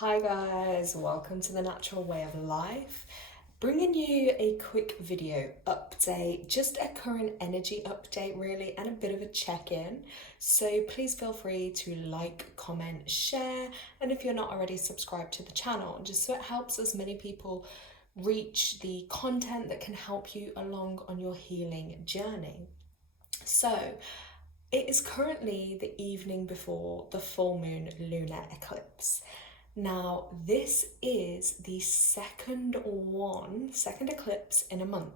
Hi guys, welcome to the Natural Way of Life. Bringing you a quick video update, just a current energy update really, and a bit of a check-in. So please feel free to like, comment, share, and if you're not already subscribed to the channel, just so it helps as many people reach the content that can help you along on your healing journey. So it is currently the evening before the full moon lunar eclipse. Now, this is the second eclipse in a month.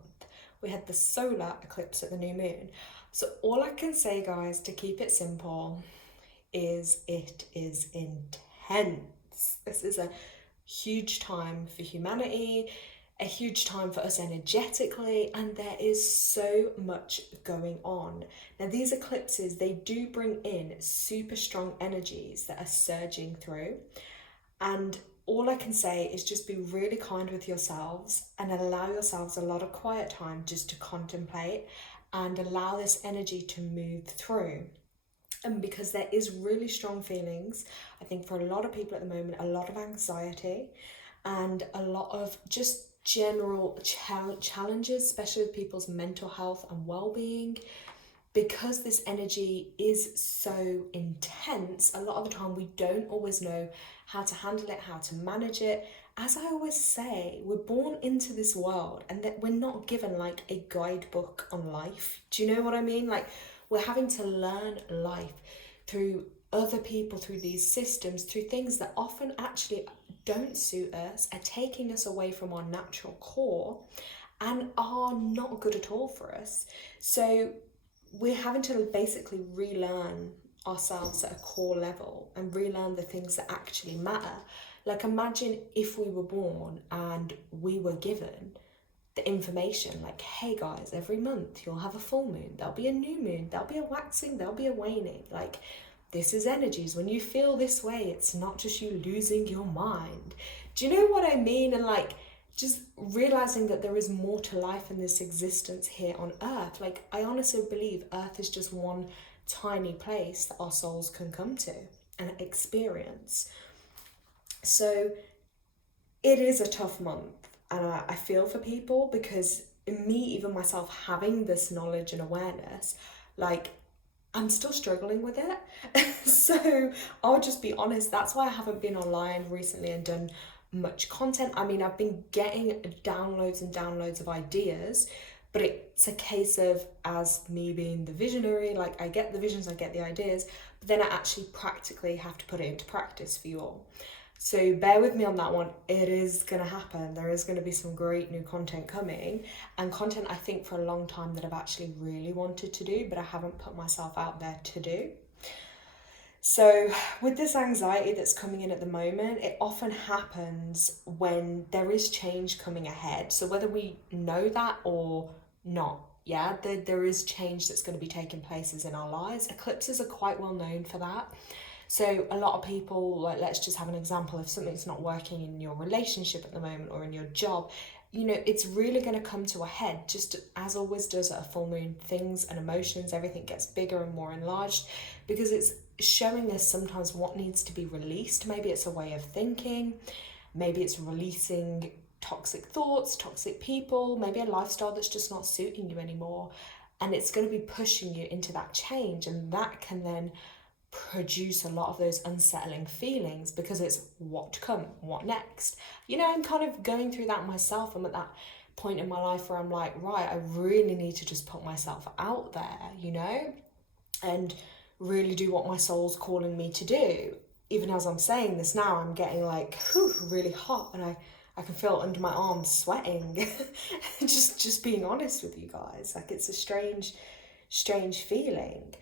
We had the solar eclipse at the new moon. So all I can say, guys, to keep it simple, is it is intense. This is a huge time for humanity, a huge time for us energetically, and there is so much going on. Now, these eclipses, they do bring in super strong energies that are surging through. And all I can say is just be really kind with yourselves and allow yourselves a lot of quiet time just to contemplate and allow this energy to move through. And because there is really strong feelings, I think for a lot of people at the moment, a lot of anxiety and a lot of just general challenges, especially with people's mental health and well-being. Because this energy is so intense, a lot of the time we don't always know how to handle it, how to manage it. As I always say, we're born into this world and that we're not given like a guidebook on life. Do you know what I mean? Like, we're having to learn life through other people, through these systems, through things that often actually don't suit us, are taking us away from our natural core and are not good at all for us. So we're having to basically relearn ourselves at a core level and relearn the things that actually matter. Like, imagine if we were born and we were given the information like, hey guys, every month you'll have a full moon, there'll be a new moon, there'll be a waxing, there'll be a waning. Like, this is energies. When you feel this way, it's not just you losing your mind. Do you know what I mean? And like, just realizing that there is more to life in this existence here on earth. Like, I honestly believe earth is just one tiny place that our souls can come to and experience. So it is a tough month, and I feel for people, because me, even myself, having this knowledge and awareness, like, I'm still struggling with it. So I'll just be honest, that's why I haven't been online recently and done much content. I mean, I've been getting downloads and downloads of ideas, but it's a case of, as me being the visionary, like, I get the visions, I get the ideas, but then I actually practically have to put it into practice for you all. So bear with me on that one. It is going to happen. There is going to be some great new content coming, and content I think for a long time that I've actually really wanted to do, but I haven't put myself out there to do. So with this anxiety that's coming in at the moment, it often happens when there is change coming ahead. So whether we know that or not, yeah, there is change that's going to be taking places in our lives. Eclipses are quite well known for that. So a lot of people, like, let's just have an example. If something's not working in your relationship at the moment or in your job, you know, it's really going to come to a head, just as always does at a full moon. Things and emotions, everything gets bigger and more enlarged, because it's showing us sometimes what needs to be released. Maybe it's a way of thinking, maybe it's releasing toxic thoughts, toxic people, maybe a lifestyle that's just not suiting you anymore, and it's going to be pushing you into that change, and that can then produce a lot of those unsettling feelings, because it's what to come, what next. You know, I'm kind of going through that myself. I'm at that point in my life where I'm like, right, I really need to just put myself out there, you know, and really do what my soul's calling me to do. Even as I'm saying this now, I'm getting like, really hot, and I can feel under my arms sweating. just being honest with you guys, like, it's a strange feeling.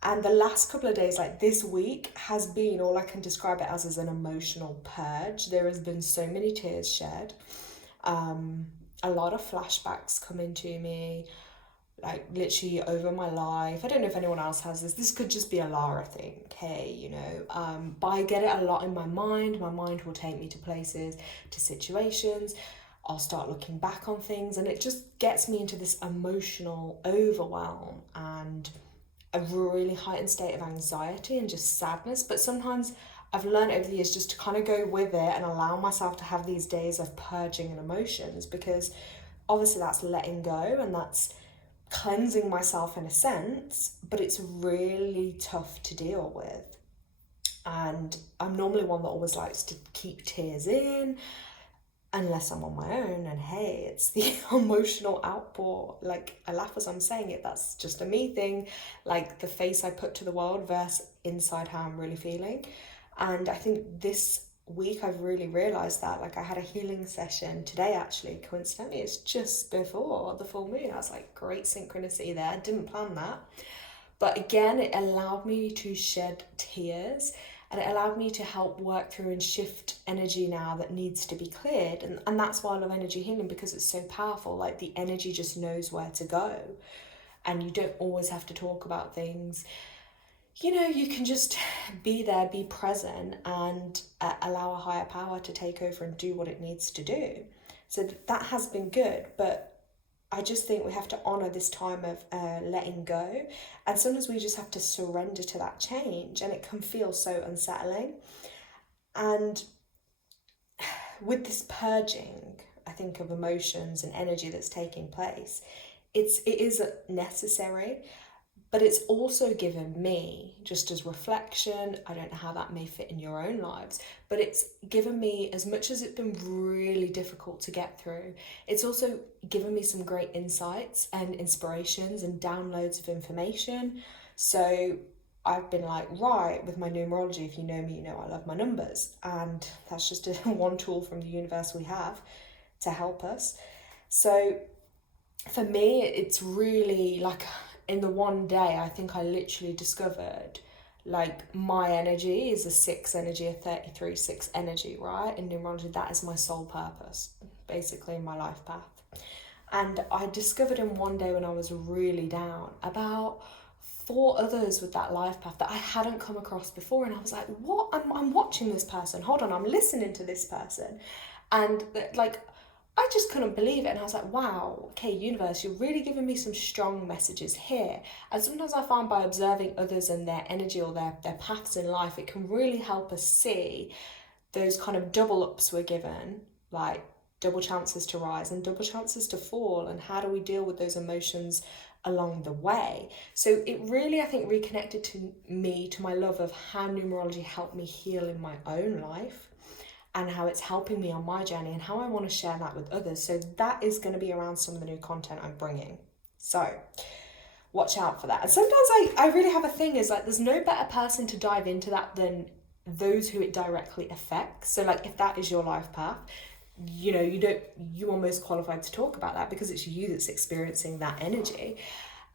And the last couple of days, like this week, has been, all I can describe it as, is an emotional purge. There has been so many tears shed, a lot of flashbacks coming to me, like literally over my life. I don't know if anyone else has this could just be a Lara thing, okay, you know, but I get it a lot in my mind. My mind will take me to places, to situations. I'll start looking back on things, and it just gets me into this emotional overwhelm and a really heightened state of anxiety and just sadness. But sometimes I've learned over the years just to kind of go with it and allow myself to have these days of purging and emotions, because obviously that's letting go and that's cleansing myself in a sense, but it's really tough to deal with. And I'm normally one that always likes to keep tears in, unless I'm on my own, and hey, it's the emotional outpour. Like, I laugh as I'm saying it, that's just a me thing, like the face I put to the world versus inside how I'm really feeling. And I think this week I've really realized that. Like, I had a healing session today, actually, coincidentally it's just before the full moon. I was like, great synchronicity there, didn't plan that, but again, it allowed me to shed tears, and it allowed me to help work through and shift energy now that needs to be cleared. And that's why I love energy healing, because it's so powerful. Like, the energy just knows where to go, and you don't always have to talk about things. You know, you can just be there, be present, and allow a higher power to take over and do what it needs to do. So that has been good, but I just think we have to honour this time of letting go. And sometimes we just have to surrender to that change, and it can feel so unsettling. And with this purging, I think, of emotions and energy that's taking place, it is necessary. But it's also given me, just as reflection, I don't know how that may fit in your own lives, but it's given me, as much as it's been really difficult to get through, it's also given me some great insights and inspirations and downloads of information. So I've been like, right, with my numerology, if you know me, you know I love my numbers. And that's just one tool from the universe we have to help us. So for me, it's really like, in the one day, I think I literally discovered, like, my energy is a 6 energy, a 33 6 energy, right? In numerology, that is my soul purpose, basically, in my life path. And I discovered in one day, when I was really down, about 4 others with that life path that I hadn't come across before. And I was like, what? I'm watching this person. Hold on, I'm listening to this person. And like, I just couldn't believe it. And I was like, wow, okay, universe, you're really giving me some strong messages here. And sometimes I find, by observing others and their energy or their paths in life, it can really help us see those kind of double ups we're given, like double chances to rise and double chances to fall. And how do we deal with those emotions along the way? So it really, I think, reconnected to me, to my love of how numerology helped me heal in my own life, and how it's helping me on my journey, and how I want to share that with others. So that is going to be around some of the new content I'm bringing. So watch out for that. And sometimes I really have a thing, is like, there's no better person to dive into that than those who it directly affects. So like, if that is your life path, you know, you're most qualified to talk about that, because it's you that's experiencing that energy.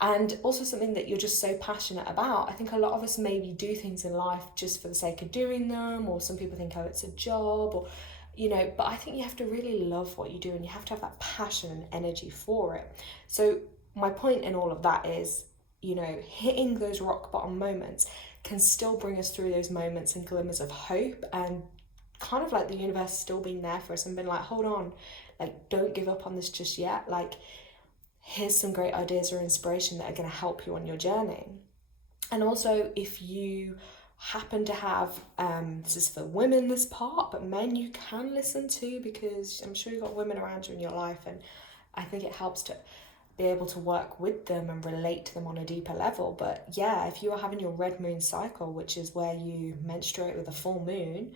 And also something that you're just so passionate about. I think a lot of us maybe do things in life just for the sake of doing them, or some people think, oh, it's a job, or, you know, but I think you have to really love what you do, and you have to have that passion and energy for it. So my point in all of that is, you know, hitting those rock bottom moments can still bring us through those moments and glimmers of hope, and kind of like the universe still being there for us and been like, hold on, like, don't give up on this just yet. Like, here's some great ideas or inspiration that are going to help you on your journey. And also, if you happen to have, this is for women, this part, but men you can listen to, because I'm sure you've got women around you in your life, and I think it helps to be able to work with them and relate to them on a deeper level. But yeah, if you are having your red moon cycle, which is where you menstruate with a full moon,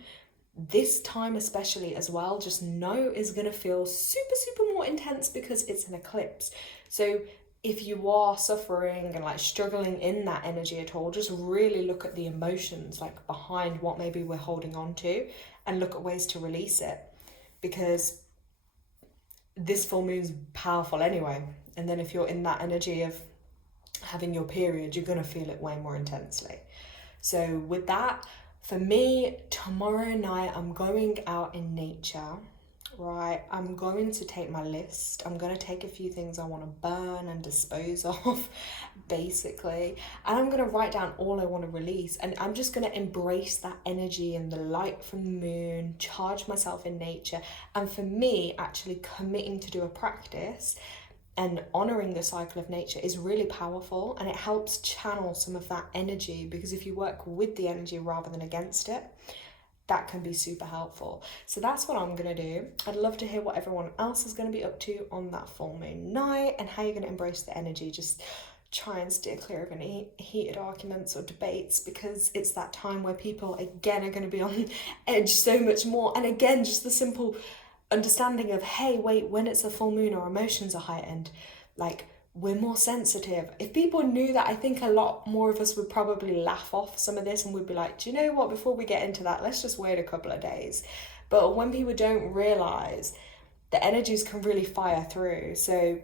this time especially as well, just know is going to feel super more intense, because it's an eclipse. So if you are suffering and like struggling in that energy at all, just really look at the emotions like behind what maybe we're holding on to, and look at ways to release it, because this full moon's powerful anyway. And then if you're in that energy of having your period, you're going to feel it way more intensely. So with that, for me, tomorrow night, I'm going out in nature, right? I'm going to take my list. I'm going to take a few things I want to burn and dispose of, basically. And I'm going to write down all I want to release. And I'm just going to embrace that energy and the light from the moon, charge myself in nature. And for me, actually committing to do a practice and honoring the cycle of nature is really powerful, and it helps channel some of that energy, because if you work with the energy rather than against it, that can be super helpful. So that's what I'm going to do. I'd love to hear what everyone else is going to be up to on that full moon night and how you're going to embrace the energy. Just try and steer clear of any heated arguments or debates, because it's that time where people again are going to be on edge so much more. And again, just the simple understanding of, hey, wait, when it's a full moon, our emotions are heightened. Like, we're more sensitive. If people knew that, I think a lot more of us would probably laugh off some of this and would be like, do you know what, before we get into that, let's just wait a couple of days. But when people don't realize, the energies can really fire through. So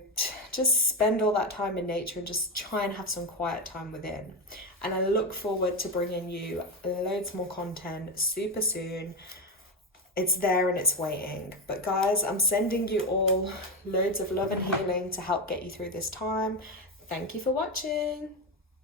just spend all that time in nature and just try and have some quiet time within. And I look forward to bringing you loads more content super soon. It's there and it's waiting. But guys, I'm sending you all loads of love and healing to help get you through this time. Thank you for watching.